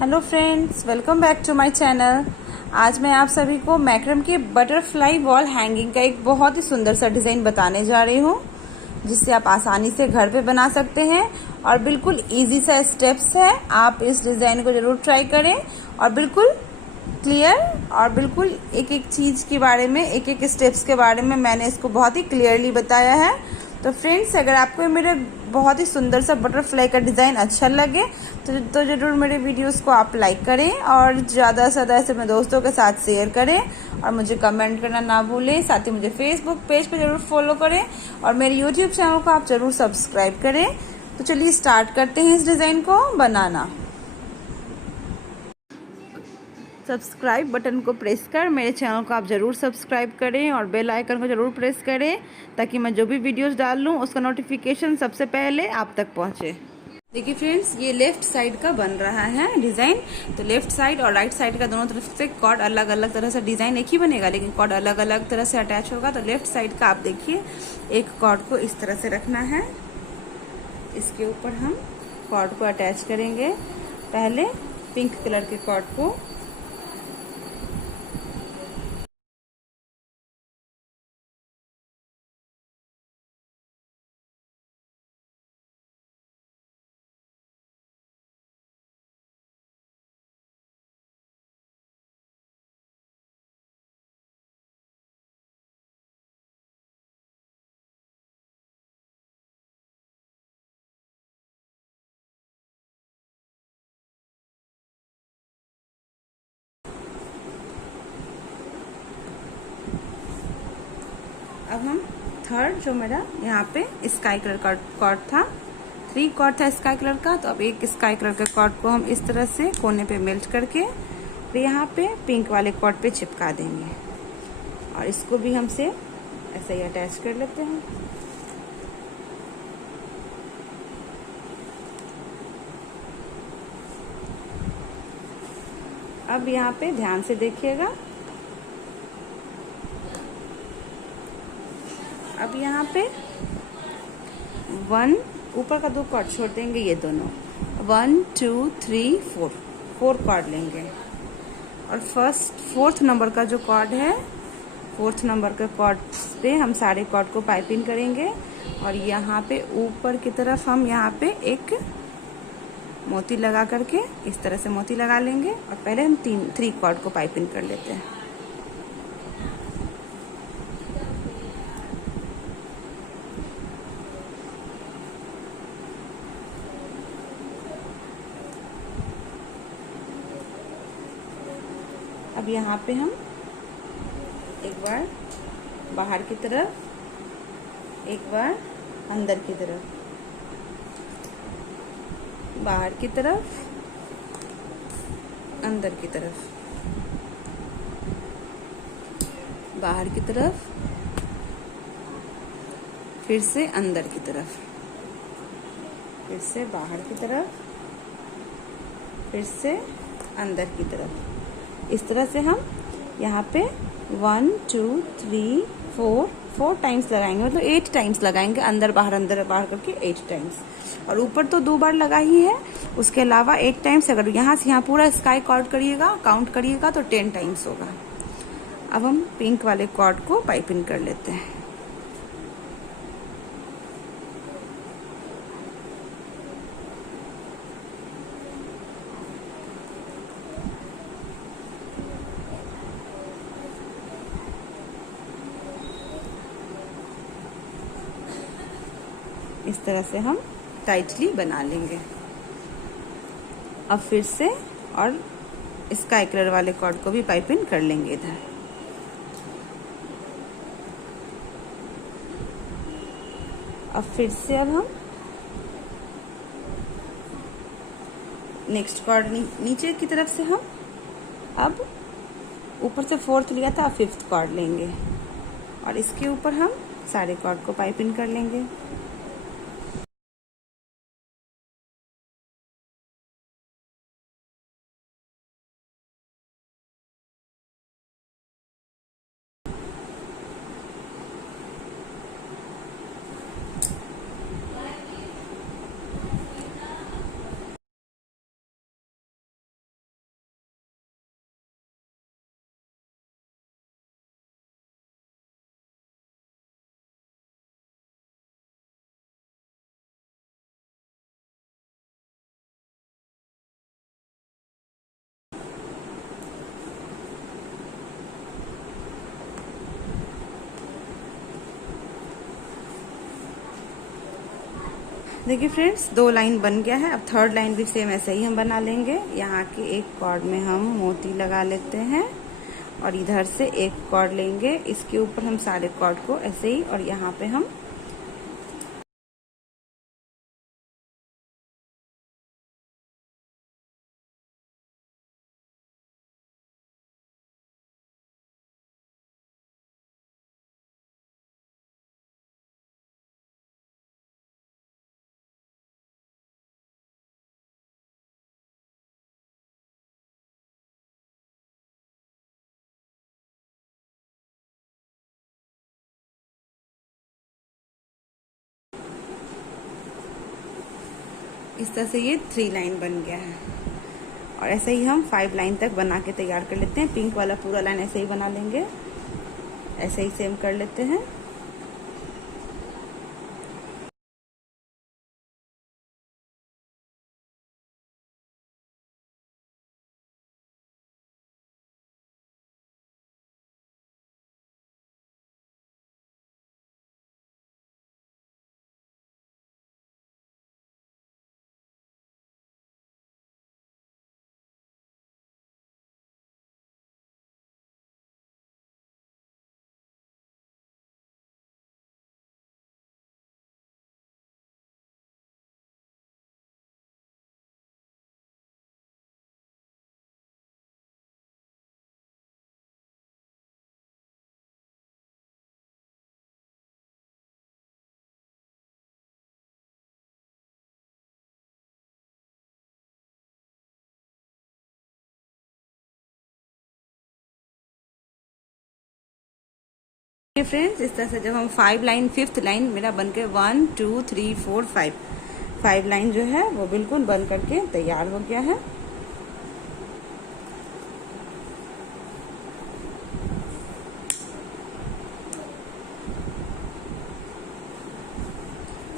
Hello friends, welcome back to my channel. आज मैं आप सभी को मैक्रम के बटरफ्लाई वॉल हैंगिंग का एक बहुत ही सुंदर सा डिज़ाइन बताने जा रही हूँ, जिससे आप आसानी से घर पे बना सकते हैं और बिल्कुल इजी सा स्टेप्स है। आप इस डिज़ाइन को ज़रूर ट्राई करें और बिल्कुल क्लियर और बिल्कुल एक एक चीज़ के बारे में, एक एक स्टेप्स के बारे में मैंने इसको बहुत ही क्लियरली बताया है। तो फ्रेंड्स, अगर आपको मेरे बहुत ही सुंदर सा बटरफ्लाई का डिज़ाइन अच्छा लगे तो ज़रूर मेरे वीडियोस को आप लाइक करें और ज़्यादा से ज़्यादा ऐसे अपने दोस्तों के साथ शेयर करें और मुझे कमेंट करना ना भूलें। साथ ही मुझे फेसबुक पेज पर ज़रूर फॉलो करें और मेरे यूट्यूब चैनल को आप ज़रूर सब्सक्राइब करें। तो चलिए स्टार्ट करते हैं इस डिज़ाइन को बनाना। सब्सक्राइब बटन को प्रेस कर मेरे चैनल को आप ज़रूर सब्सक्राइब करें और बेल आइकन को ज़रूर प्रेस करें ताकि मैं जो भी वीडियोस डाल लूँ उसका नोटिफिकेशन सबसे पहले आप तक पहुँचे। देखिए फ्रेंड्स, ये लेफ्ट साइड का बन रहा है डिज़ाइन। तो लेफ्ट साइड और राइट साइड का दोनों तरफ से कॉर्ड अलग अलग तरह से, डिज़ाइन एक ही बनेगा लेकिन कॉर्ड अलग अलग तरह से अटैच होगा। तो लेफ्ट साइड का आप देखिए, एक कॉर्ड को इस तरह से रखना है, इसके ऊपर हम कॉर्ड को अटैच करेंगे। पहले पिंक कलर के कॉर्ड को अब हम थर्ड, जो मेरा यहाँ पे स्काई कलर का कॉर्ड था, 3 कॉर्ड था स्काई कलर का, तो अब एक स्काई कलर के कॉर्ड को हम इस तरह से कोने पे मेल्ट करके फिर यहाँ पे पिंक वाले कॉर्ड पे चिपका देंगे और इसको भी हमसे ऐसे ही अटैच कर लेते हैं। अब यहाँ पे ध्यान से देखिएगा, अब यहाँ पे 1 ऊपर का 2 कॉर्ड छोड़ देंगे, ये दोनों 1 2 3 4 कॉर्ड लेंगे और फोर्थ नंबर का जो कॉर्ड है, फोर्थ नंबर के कॉर्ड पे हम सारे कॉर्ड को पाइपिंग करेंगे और यहाँ पे ऊपर की तरफ हम यहाँ पे एक मोती लगा करके इस तरह से मोती लगा लेंगे और पहले हम 3 कॉर्ड को पाइपिंग कर लेते हैं। अब यहाँ पे हम एक बार बाहर की तरफ, एक बार अंदर की तरफ, बाहर की तरफ, अंदर की तरफ, बाहर की तरफ, फिर से अंदर की तरफ, फिर से बाहर की तरफ, फिर से अंदर की तरफ। इस तरह से हम यहाँ पे 1 2 3 4 टाइम्स लगाएंगे, मतलब 8 टाइम्स लगाएंगे, अंदर बाहर करके 8 टाइम्स। और ऊपर तो 2 बार लगा ही है, उसके अलावा 8 टाइम्स। अगर यहाँ से यहाँ पूरा स्काई कॉर्ड करिएगा, काउंट करिएगा तो 10 टाइम्स होगा। अब हम पिंक वाले कॉर्ड को पाइपिंग कर लेते हैं। इस तरह से हम टाइटली बना लेंगे। अब फिर से और स्काई कलर वाले कॉर्ड को भी पाइपिंग कर लेंगे इधर। अब फिर से अब हम नेक्स्ट कॉर्ड नीचे की तरफ से हम अब ऊपर से 4th लिया था, 5th कॉर्ड लेंगे और इसके ऊपर हम सारे कॉर्ड को पाइपिंग कर लेंगे। देखिए फ्रेंड्स, 2 लाइन बन गया है। अब थर्ड लाइन भी सेम ऐसे ही हम बना लेंगे। यहाँ के एक कॉर्ड में हम मोती लगा लेते हैं और इधर से एक कॉर्ड लेंगे, इसके ऊपर हम सारे कॉर्ड को ऐसे ही, और यहाँ पे हम इस तरह से ये 3 लाइन बन गया है। और ऐसे ही हम 5 लाइन तक बना के तैयार कर लेते हैं। पिंक वाला पूरा लाइन ऐसे ही बना लेंगे, ऐसे ही सेम कर लेते हैं। फ्रेंड्स, इस तरह से जब हम 5 लाइन, 5th लाइन मेरा बनकर 1 2 3 4 5 लाइन जो है वो बिल्कुल बन करके तैयार हो गया है।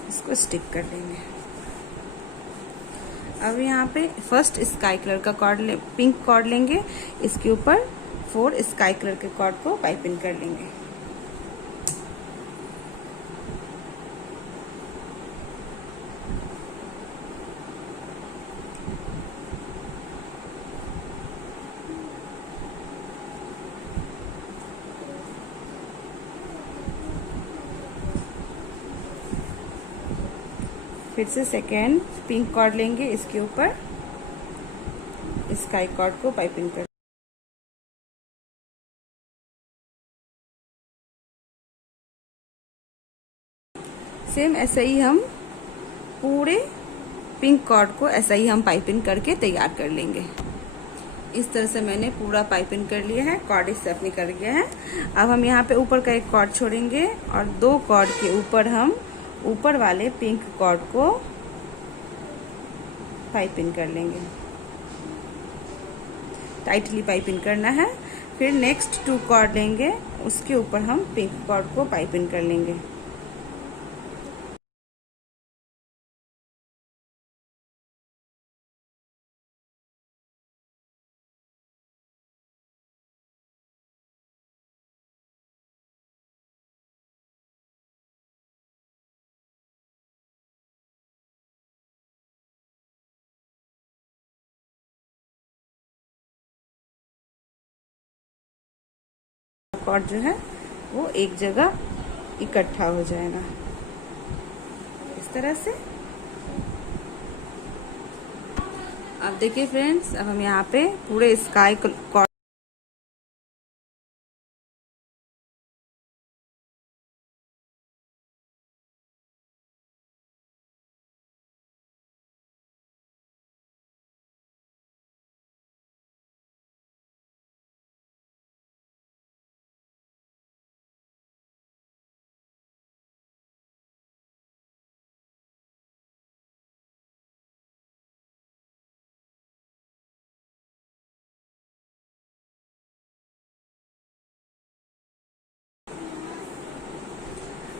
इसको स्टिक कर लेंगे। अब यहाँ पे फर्स्ट स्काई कलर का कॉर्ड पिंक कॉर्ड लेंगे, इसके ऊपर 4 स्काई कलर के कॉर्ड को पाइपिंग कर लेंगे। फिर से सेकेंड पिंक कॉर्ड लेंगे, इसके ऊपर स्काई कॉर्ड को पाइपिंग कर सेम ऐसे ही हम पूरे पिंक कॉर्ड को ऐसा ही हम पाइपिंग करके तैयार कर लेंगे। इस तरह से मैंने पूरा पाइपिंग कर लिया है, कॉर्ड इस तरफ निकल गया है। अब हम यहाँ पे ऊपर का एक कॉर्ड छोड़ेंगे और 2 कॉर्ड के ऊपर हम ऊपर वाले पिंक कॉर्ड को पाइपिंग कर लेंगे। टाइटली पाइपिंग करना है। फिर नेक्स्ट 2 कॉर्ड लेंगे, उसके ऊपर हम पिंक कॉर्ड को पाइपिंग कर लेंगे। कॉर्ड जो है वो एक जगह इकट्ठा हो जाएगा इस तरह से। अब देखिए फ्रेंड्स, अब हम यहाँ पे पूरे स्काई कॉर्ड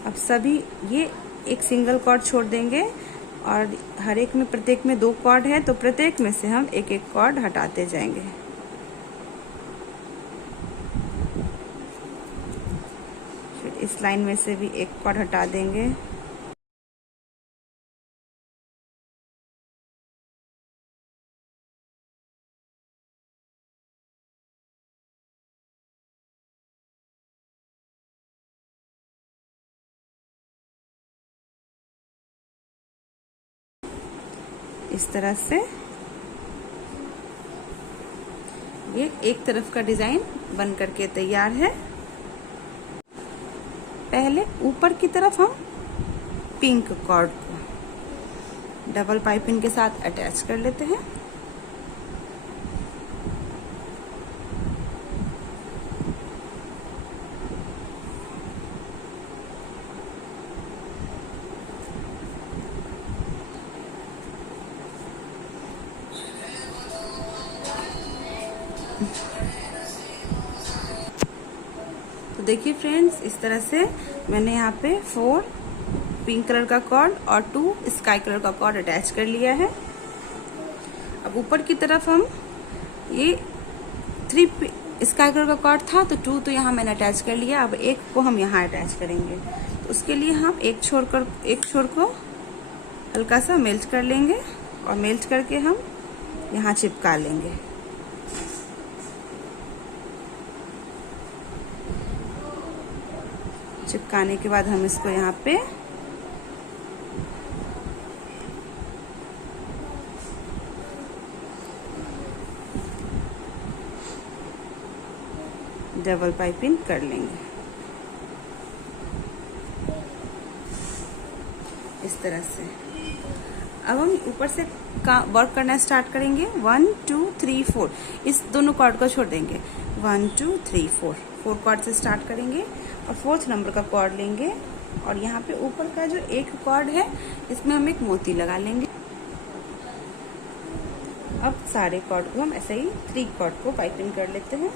अब सभी ये एक सिंगल कॉर्ड छोड़ देंगे और हर एक में, प्रत्येक में 2 कॉर्ड है तो प्रत्येक में से हम एक एक कॉर्ड हटाते जाएंगे। फिर इस लाइन में से भी एक कॉर्ड हटा देंगे। इस तरह से ये एक तरफ का डिजाइन बन करके तैयार है। पहले ऊपर की तरफ हम पिंक कॉर्ड को डबल पाइपिंग के साथ अटैच कर लेते हैं। तो देखिए फ्रेंड्स, इस तरह से मैंने यहाँ पे 4 पिंक कलर का कॉर्ड और 2 स्काई कलर का कॉर्ड अटैच कर लिया है। अब ऊपर की तरफ हम ये 3 स्काई कलर का कॉर्ड था तो 2 तो यहाँ मैंने अटैच कर लिया। अब एक को हम यहाँ अटैच करेंगे, तो उसके लिए हम एक छोर को हल्का सा मेल्ट कर लेंगे और मेल्ट करके हम यहाँ चिपका लेंगे। चिपकाने के बाद हम इसको यहाँ पे डबल पाइपिंग कर लेंगे इस तरह से। अब हम ऊपर से वर्क करना स्टार्ट करेंगे। 1 2 3 4 इस दोनों कॉर्ड को छोड़ देंगे। 1 2 3 4 कॉर्ड से स्टार्ट करेंगे और 4th नंबर का कॉर्ड लेंगे और यहाँ पे ऊपर का जो एक कॉर्ड है इसमें हम एक मोती लगा लेंगे। अब सारे कॉर्ड को हम ऐसे ही 3 कॉर्ड को पाइपिंग कर लेते हैं।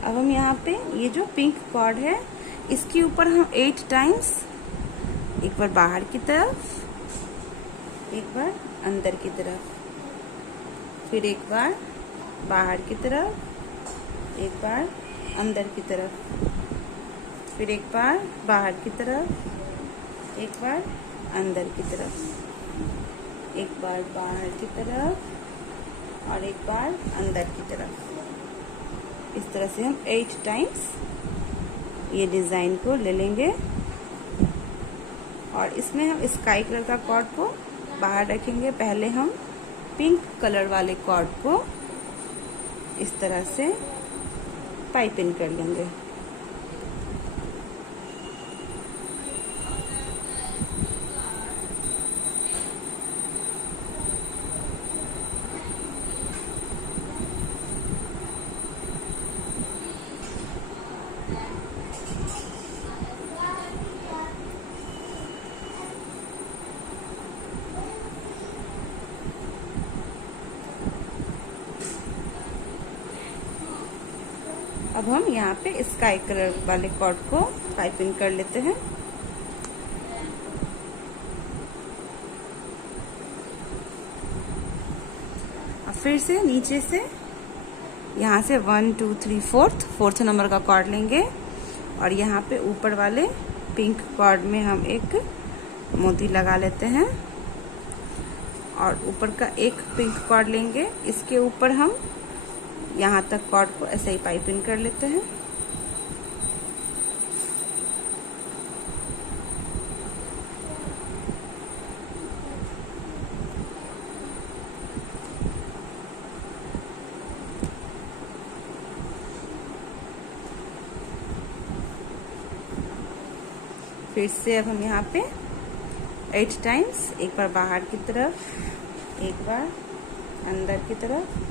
अब हम यहाँ पे ये जो पिंक कॉर्ड है इसके ऊपर हम 8 टाइम्स, एक बार बाहर की तरफ, एक बार अंदर की तरफ, फिर एक बार बाहर की तरफ, एक बार अंदर की तरफ, फिर एक बार बाहर की तरफ, एक बार अंदर की तरफ, एक बार बाहर की तरफ और एक बार अंदर की तरफ। इस तरह से हम 8 टाइम्स ये डिजाइन को ले लेंगे और इसमें हम स्काई कलर का कॉर्ड को बाहर रखेंगे। पहले हम पिंक कलर वाले कॉर्ड को इस तरह से पाइपिंग कर लेंगे। अब हम यहाँ पे स्काई कलर वाले कॉर्ड को पाइपिंग कर लेते हैं। अब फिर से नीचे से यहाँ से 1 2 3 4th नंबर का कॉर्ड लेंगे और यहाँ पे ऊपर वाले पिंक कॉर्ड में हम एक मोती लगा लेते हैं और ऊपर का एक पिंक कॉर्ड लेंगे, इसके ऊपर हम यहाँ तक कॉर्ड को ऐसे ही पाइपिंग कर लेते हैं। फिर से अब हम यहाँ पे 8 टाइम्स, एक बार बाहर की तरफ, एक बार अंदर की तरफ,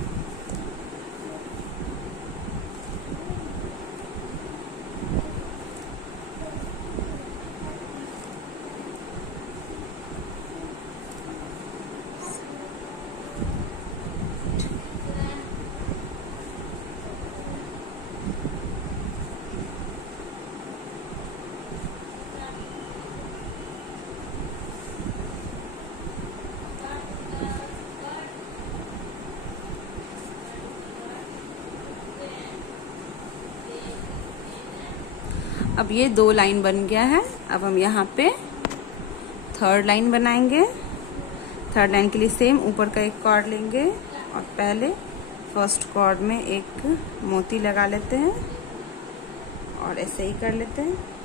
अब ये 2 लाइन बन गया है। अब हम यहाँ पे 3rd लाइन बनाएंगे। 3rd लाइन के लिए सेम ऊपर का एक कॉर्ड लेंगे और पहले फर्स्ट कॉर्ड में एक मोती लगा लेते हैं और ऐसे ही कर लेते हैं।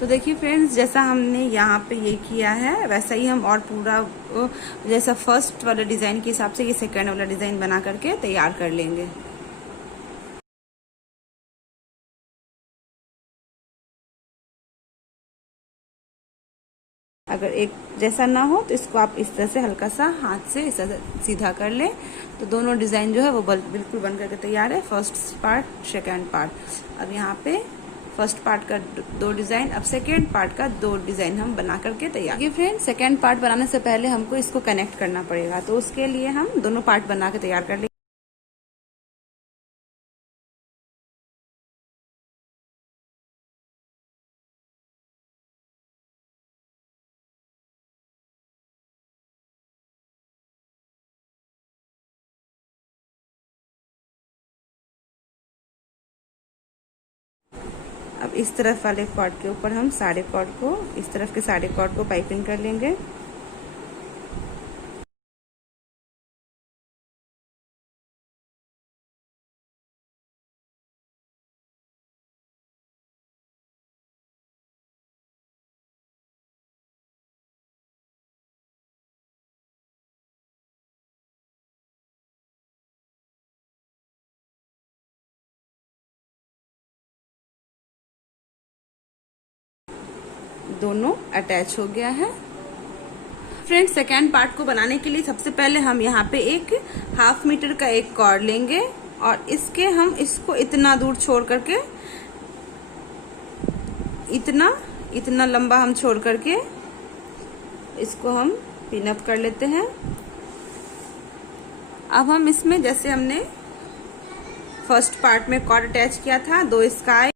तो देखिए फ्रेंड्स, जैसा हमने यहाँ पे ये किया है वैसा ही हम और पूरा जैसा फर्स्ट वाला डिज़ाइन के हिसाब से ये सेकंड वाला डिज़ाइन बना करके तैयार कर लेंगे। अगर एक जैसा ना हो तो इसको आप इस तरह से हल्का सा हाथ से इस तरह से सीधा कर लें, तो दोनों डिज़ाइन जो है वो बिल्कुल बन करके तैयार है। First part, second part. अब यहाँ पे फर्स्ट पार्ट का 2 डिज़ाइन, अब सेकेंड पार्ट का 2 डिज़ाइन हम बना करके तैयार। ये फ्रेंड, सेकेंड पार्ट बनाने से पहले हमको इसको कनेक्ट करना पड़ेगा, तो उसके लिए हम दोनों पार्ट बना के तैयार कर लेंगे। अब इस तरफ वाले कॉर्ड के ऊपर हम सारे कॉर्ड को, इस तरफ के सारे कॉर्ड को पाइपिंग कर लेंगे। दोनों अटैच हो गया है। फ्रेंड्स, सेकेंड पार्ट को बनाने के लिए सबसे पहले हम यहाँ पे एक 1/2 मीटर का एक कॉर्ड लेंगे और इसको इतना दूर छोड़ करके, इतना लंबा हम छोड़ करके इसको हम पिन अप कर लेते हैं। अब हम इसमें, जैसे हमने फर्स्ट पार्ट में कॉर्ड अटैच किया था, 2 स्काई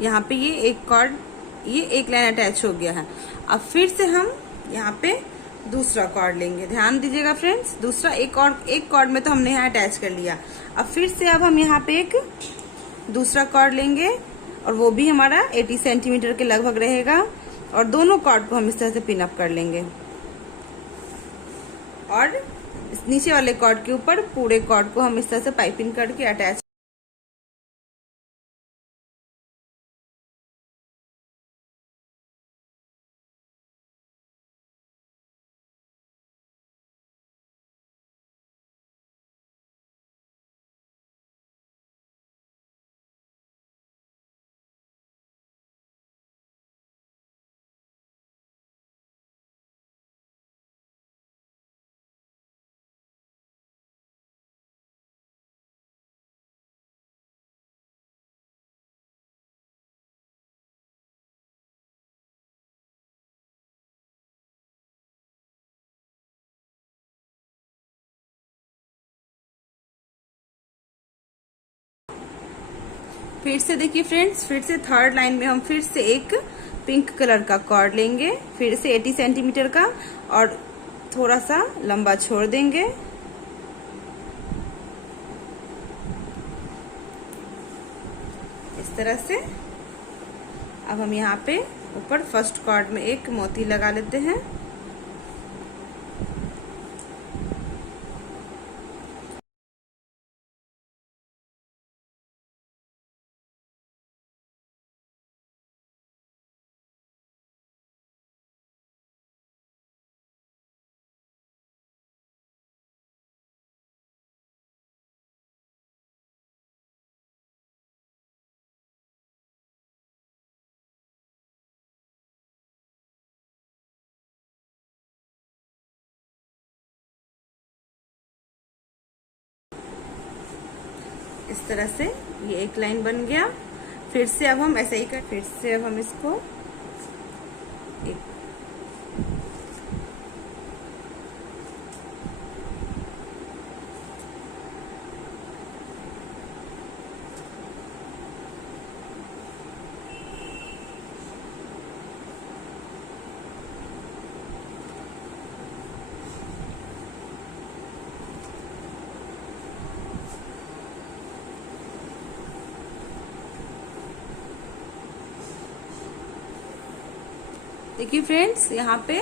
यहाँ पे ये एक लाइन अटैच हो गया है। अब फिर से हम यहाँ पे दूसरा कॉर्ड लेंगे। ध्यान दीजिएगा फ्रेंड्स, दूसरा एक कॉर्ड में तो हमने यहाँ अटैच कर लिया। अब फिर से अब हम यहाँ पे एक दूसरा कॉर्ड लेंगे और वो भी हमारा 80 सेंटीमीटर के लगभग रहेगा और दोनों कॉर्ड को हम इस तरह से पिन अप कर लेंगे और नीचे वाले कॉर्ड के ऊपर पूरे कॉर्ड को हम इस तरह से पाइपिंग करके अटैच। फिर से देखिए फ्रेंड्स, फिर से थर्ड लाइन में हम फिर से एक पिंक कलर का कॉर्ड लेंगे, फिर से 80 सेंटीमीटर का, और थोड़ा सा लंबा छोड़ देंगे। इस तरह से अब हम यहाँ पे ऊपर फर्स्ट कॉर्ड में एक मोती लगा लेते हैं। इस तरह से ये एक लाइन बन गया। फिर से अब हम ऐसे ही कर, फिर से अब हम इसको एक देखिए फ्रेंड्स, यहाँ पे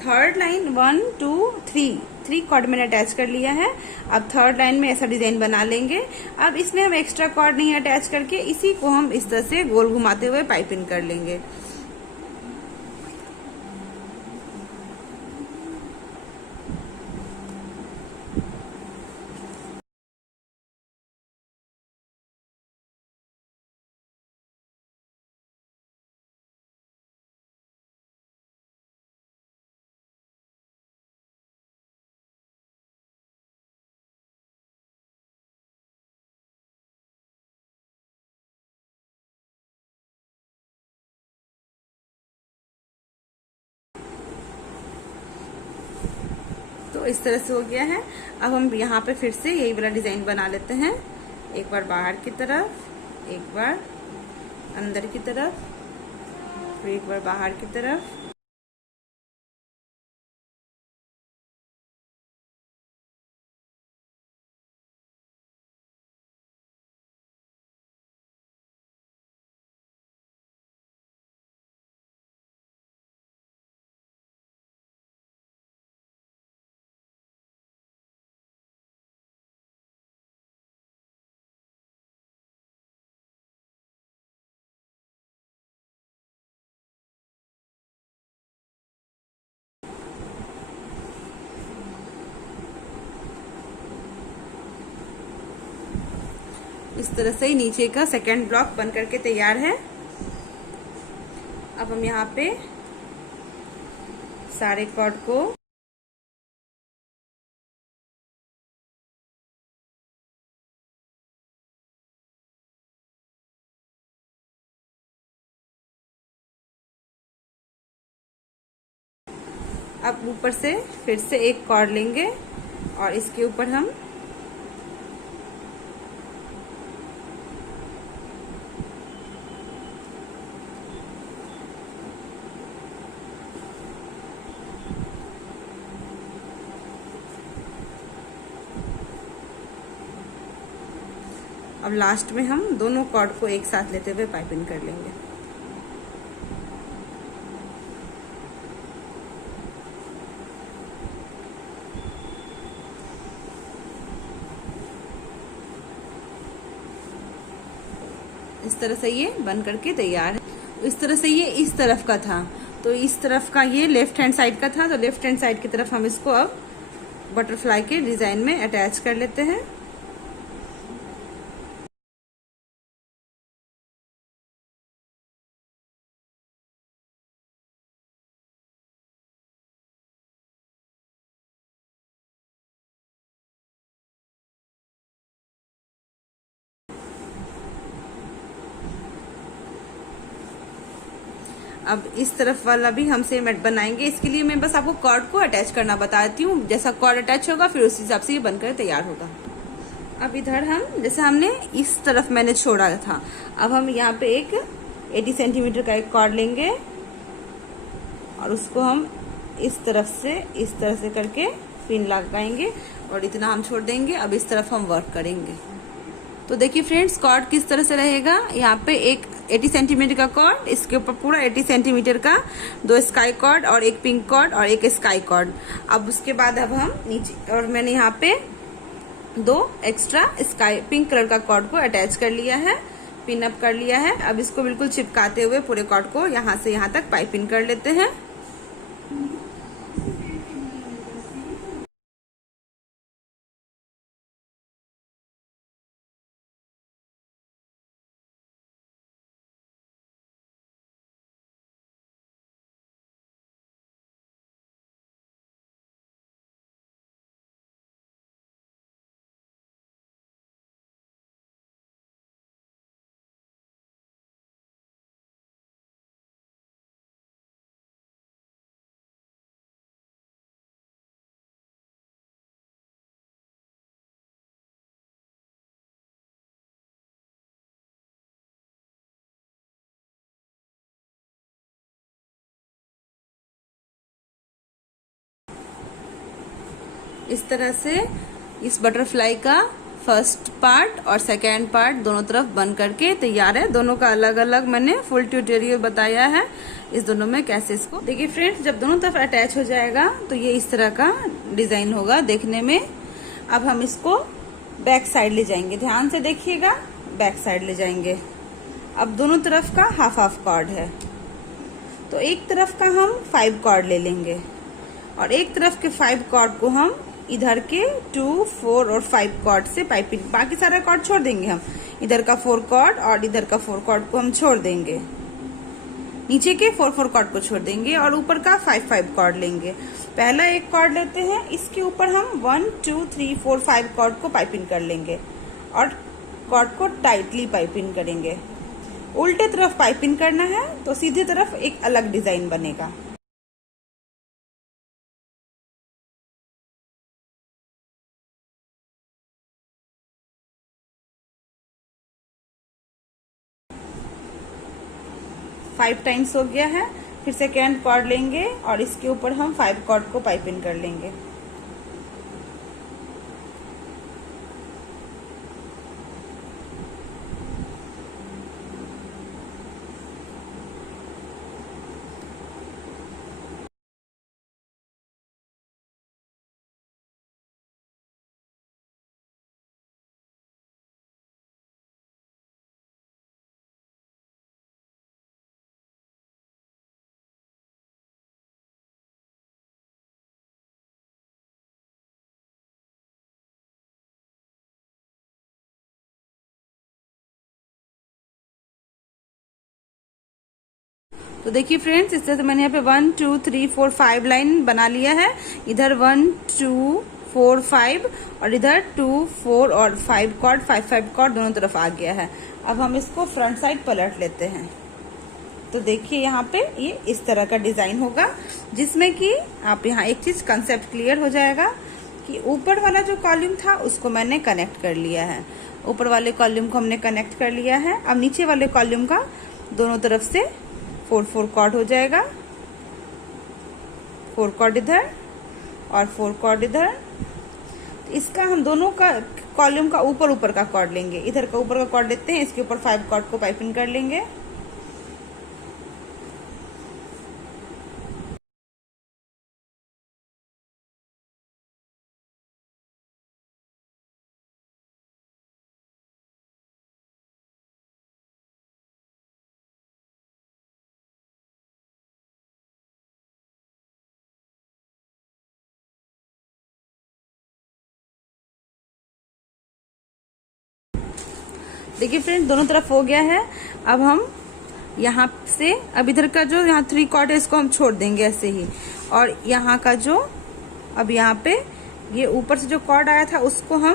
थर्ड लाइन 1 2 3 कॉर्ड मैंने अटैच कर लिया है। अब थर्ड लाइन में ऐसा डिजाइन बना लेंगे। अब इसमें हम एक्स्ट्रा कॉर्ड नहीं अटैच करके इसी को हम इस तरह से गोल घुमाते हुए पाइपिंग कर लेंगे। तो इस तरह से हो गया है। अब हम यहाँ पे फिर से यही वाला डिजाइन बना लेते हैं। एक बार बाहर की तरफ, एक बार अंदर की तरफ, फिर एक बार बाहर की तरफ। इस तरह से ही नीचे का सेकेंड ब्लॉक बन करके तैयार है। अब हम यहाँ पे सारे कॉर्ड को अब ऊपर से फिर से एक कॉर्ड लेंगे और इसके ऊपर हम अब लास्ट में हम दोनों कॉर्ड को एक साथ लेते हुए पाइपिंग कर लेंगे। इस तरह से ये बन करके तैयार है। इस तरह से ये इस तरफ का था, तो इस तरफ का ये लेफ्ट हैंड साइड का था, तो लेफ्ट हैंड साइड की तरफ हम इसको अब बटरफ्लाई के डिजाइन में अटैच कर लेते हैं। अब इस तरफ वाला भी हम सेम बनाएंगे। इसके लिए मैं बस आपको कॉर्ड को अटैच करना बताती हूँ। जैसा कॉर्ड अटैच होगा फिर उस हिसाब से ये बनकर तैयार होगा। अब इधर हम जैसे हमने इस तरफ मैंने छोड़ा था, अब हम यहाँ पे एक 80 सेंटीमीटर का एक कॉर्ड लेंगे और उसको हम इस तरह से करके पिन लगाएंगे और इतना हम छोड़ देंगे। अब इस तरफ हम वर्क करेंगे। तो देखिए फ्रेंड्स, कॉर्ड किस तरह से रहेगा। यहाँ पे एक 80 सेंटीमीटर का कॉर्ड, इसके ऊपर पूरा 80 सेंटीमीटर का 2 स्काई कॉर्ड और एक पिंक कॉर्ड और एक स्काई कॉर्ड। अब उसके बाद अब हम नीचे, और मैंने यहाँ पे 2 एक्स्ट्रा स्काई पिंक कलर का कॉर्ड को अटैच कर लिया है, पिन अप कर लिया है। अब इसको बिल्कुल चिपकाते हुए पूरे कॉर्ड को यहाँ से यहाँ तक पाइपिंग कर लेते हैं। इस तरह से इस बटरफ्लाई का फर्स्ट पार्ट और सेकेंड पार्ट दोनों तरफ बन करके तैयार है। दोनों का अलग अलग मैंने फुल ट्यूटोरियल बताया है इस दोनों में कैसे इसको। देखिए फ्रेंड्स, जब दोनों तरफ अटैच हो जाएगा तो ये इस तरह का डिजाइन होगा देखने में। अब हम इसको बैक साइड ले जाएंगे, ध्यान से देखिएगा, बैक साइड ले जाएंगे। अब दोनों तरफ का हाफ हाफ कॉर्ड है, तो एक तरफ का हम 5 कॉर्ड ले लेंगे और एक तरफ के 5 कॉर्ड को हम इधर के 2, 4 और 5 कॉर्ड से पाइपिंग, बाकी सारा कॉर्ड छोड़ देंगे हम। इधर का 4 कॉर्ड और इधर का 4 कॉर्ड को हम छोड़ देंगे, नीचे के 4 कॉर्ड को छोड़ देंगे और ऊपर का 5 कॉर्ड लेंगे। पहला एक कॉर्ड लेते हैं, इसके ऊपर हम 1, 2, 3, 4, 5 कॉर्ड को पाइपिंग कर लेंगे और कॉर्ड को टाइटली पाइपिंग करेंगे। उल्टे तरफ पाइपिंग करना है तो सीधी तरफ एक अलग डिजाइन बनेगा। फाइव टाइम्स हो गया है। फिर सेकेंड कॉर्ड लेंगे और इसके ऊपर हम 5 कॉर्ड को पाइपिंग कर लेंगे। तो देखिए फ्रेंड्स, इस तरह से मैंने यहाँ पे 1, 2, 3, 4, 5 लाइन बना लिया है। इधर 1, 2, 4, 5 और इधर 2, 4 और 5 कॉर्ड, 5 कॉर्ड दोनों तरफ आ गया है। अब हम इसको फ्रंट साइड पलट लेते हैं। तो देखिए यहाँ पे ये इस तरह का डिजाइन होगा, जिसमें कि आप यहाँ एक चीज कंसेप्ट क्लियर हो जाएगा कि ऊपर वाला जो कॉलम था उसको मैंने कनेक्ट कर लिया है। ऊपर वाले कॉलम को हमने कनेक्ट कर लिया है। अब नीचे वाले कॉलम का दोनों तरफ से 4 कॉर्ड हो जाएगा, 4 कॉर्ड इधर और 4 कॉर्ड इधर। तो इसका हम दोनों का कॉलम का ऊपर का कॉर्ड लेंगे। इधर का ऊपर का कॉर्ड लेते हैं, इसके ऊपर 5 कॉर्ड को पाइपिंग कर लेंगे। देखिए फ्रेंड्स, दोनों तरफ हो गया है। अब हम यहाँ से, अब इधर का जो यहाँ 3 कॉर्ड है इसको हम छोड़ देंगे ऐसे ही, और यहाँ का जो अब यहाँ पे ये ऊपर से जो कॉर्ड आया था उसको हम,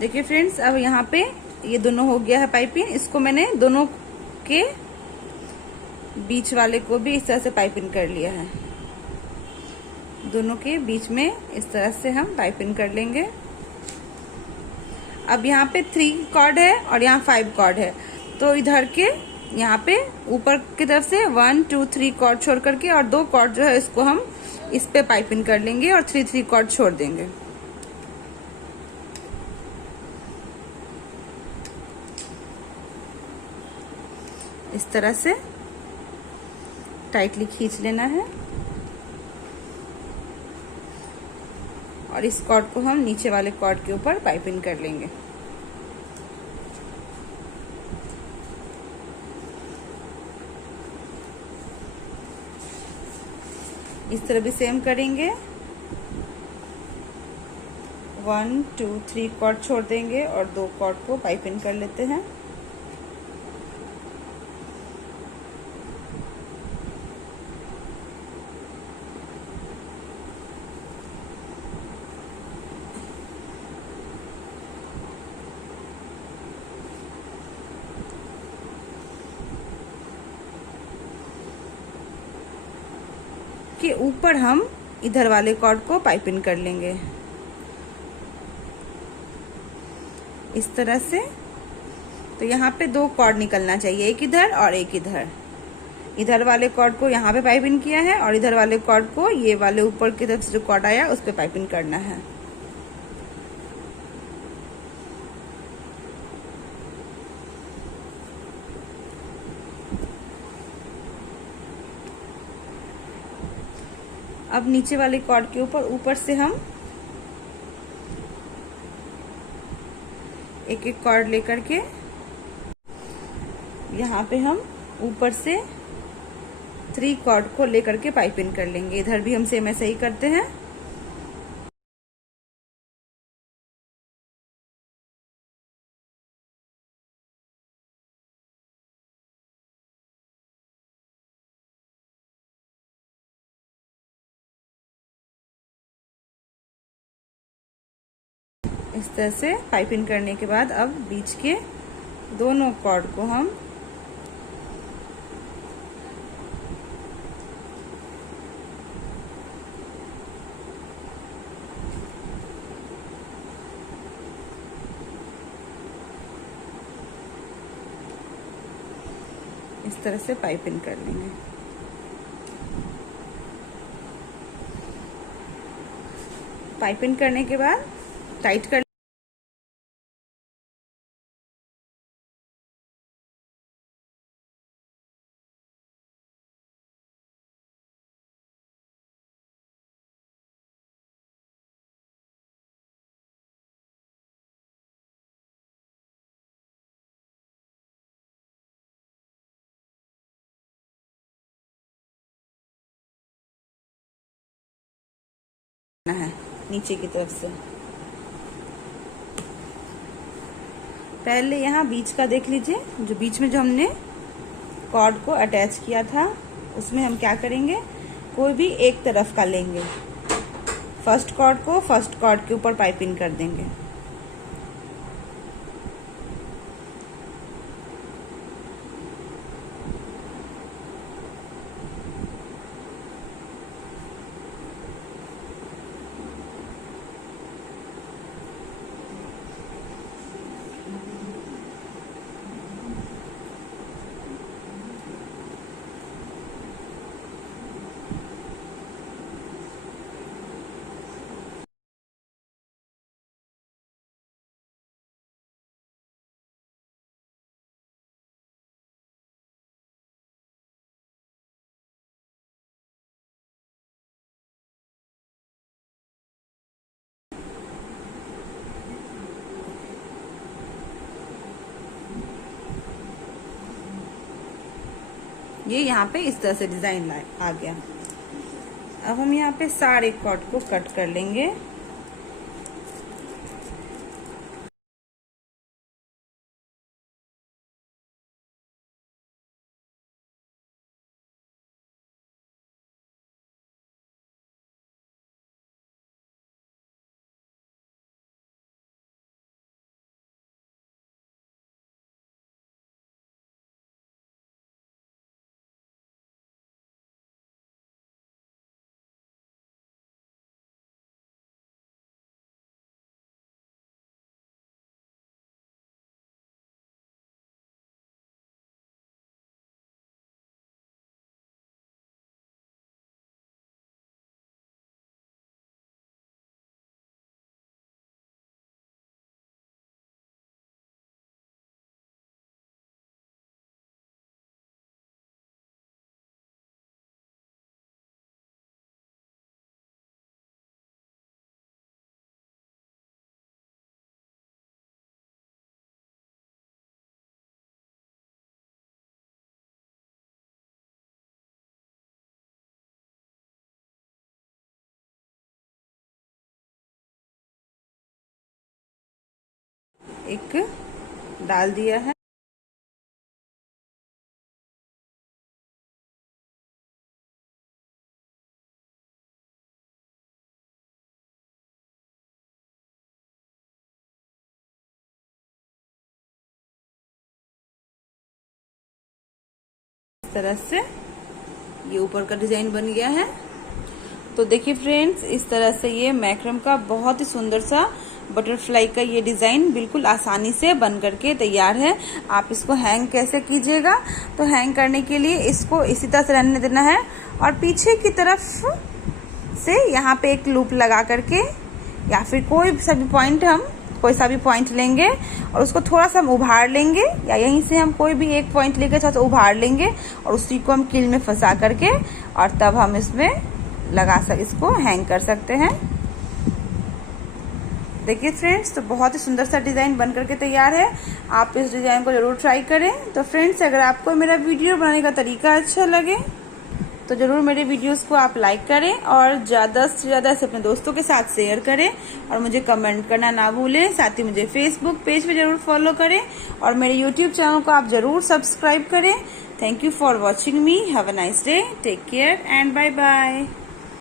देखिए फ्रेंड्स, अब यहाँ पे ये दोनों हो गया है पाइपिंग। इसको मैंने दोनों के बीच वाले को भी इस तरह से पाइपिंग कर लिया है। दोनों के बीच में इस तरह से हम पाइपिंग कर लेंगे। अब यहाँ पे 3 कॉर्ड है और यहाँ 5 कॉर्ड है, तो इधर के यहाँ पे ऊपर की तरफ से 1, 2, 3 कॉर्ड छोड़ करके और 2 कॉर्ड जो है इसको हम इस पे पाइपिंग कर लेंगे और 3 कॉर्ड छोड़ देंगे। इस तरह से टाइटली खींच लेना है और इस कॉर्ड को हम नीचे वाले कॉर्ड के ऊपर पाइपिंग कर लेंगे। इस तरह भी सेम करेंगे। 1, 2, 3 कॉर्ड छोड़ देंगे और 2 कॉर्ड को पाइपिंग कर लेते हैं। के ऊपर हम इधर वाले कॉर्ड को पाइपिंग कर लेंगे इस तरह से। तो यहाँ पे 2 कॉर्ड निकलना चाहिए, एक इधर और एक इधर। इधर वाले कॉर्ड को यहाँ पे पाइपिंग किया है और इधर वाले कॉर्ड को ये वाले ऊपर की तरफ से जो कॉर्ड आया उस पे पाइपिंग करना है। अब नीचे वाले कॉर्ड के ऊपर से हम एक एक कॉर्ड लेकर के यहाँ पे हम ऊपर से 3 कॉर्ड को लेकर के पाइपिंग कर लेंगे। इधर भी हम सेम ऐसे ही करते हैं। इस तरह से पाइपिंग करने के बाद अब बीच के दोनों कॉर्ड को हम इस तरह से पाइपिंग कर लेंगे। पाइपिंग करने के बाद टाइट कर है नीचे की तरफ से। पहले यहाँ बीच का देख लीजिए, जो बीच में जो हमने कॉर्ड को अटैच किया था उसमें हम क्या करेंगे, कोई भी एक तरफ का लेंगे, फर्स्ट कॉर्ड को फर्स्ट कॉर्ड के ऊपर पाइपिंग कर देंगे। ये यहाँ पे इस तरह से डिजाइन आ गया। अब हम यहाँ पे सारे कॉर्ड को कट कर लेंगे। एक डाल दिया है। इस तरह से ये ऊपर का डिजाइन बन गया है। तो देखिए फ्रेंड्स, इस तरह से ये मैक्रम का बहुत ही सुंदर सा बटरफ्लाई का ये डिज़ाइन बिल्कुल आसानी से बन करके तैयार है। आप इसको हैंग कैसे कीजिएगा, तो हैंग करने के लिए इसको इसी तरह से रहने देना है और पीछे की तरफ से यहाँ पे एक लूप लगा करके या फिर कोई सा भी पॉइंट लेंगे और उसको थोड़ा सा हम उभार लेंगे, या यहीं से हम कोई भी एक पॉइंट लेकर थोड़ा सा उभार लेंगे और उसी को हम कील में फंसा करके और तब हम इसमें इसको हैंग कर सकते हैं। देखिए फ्रेंड्स, तो बहुत ही सुंदर सा डिज़ाइन बन करके तैयार है। आप इस डिज़ाइन को जरूर ट्राई करें। तो फ्रेंड्स, अगर आपको मेरा वीडियो बनाने का तरीका अच्छा लगे तो ज़रूर मेरे वीडियोस को आप लाइक करें और ज़्यादा से ज़्यादा से अपने दोस्तों के साथ शेयर करें और मुझे कमेंट करना ना भूलें। साथ ही मुझे फेसबुक पेज पे ज़रूर फॉलो करें और मेरे यूट्यूब चैनल को आप ज़रूर सब्सक्राइब करें। Thank you for watching me. Have a nice day. Take care and bye bye.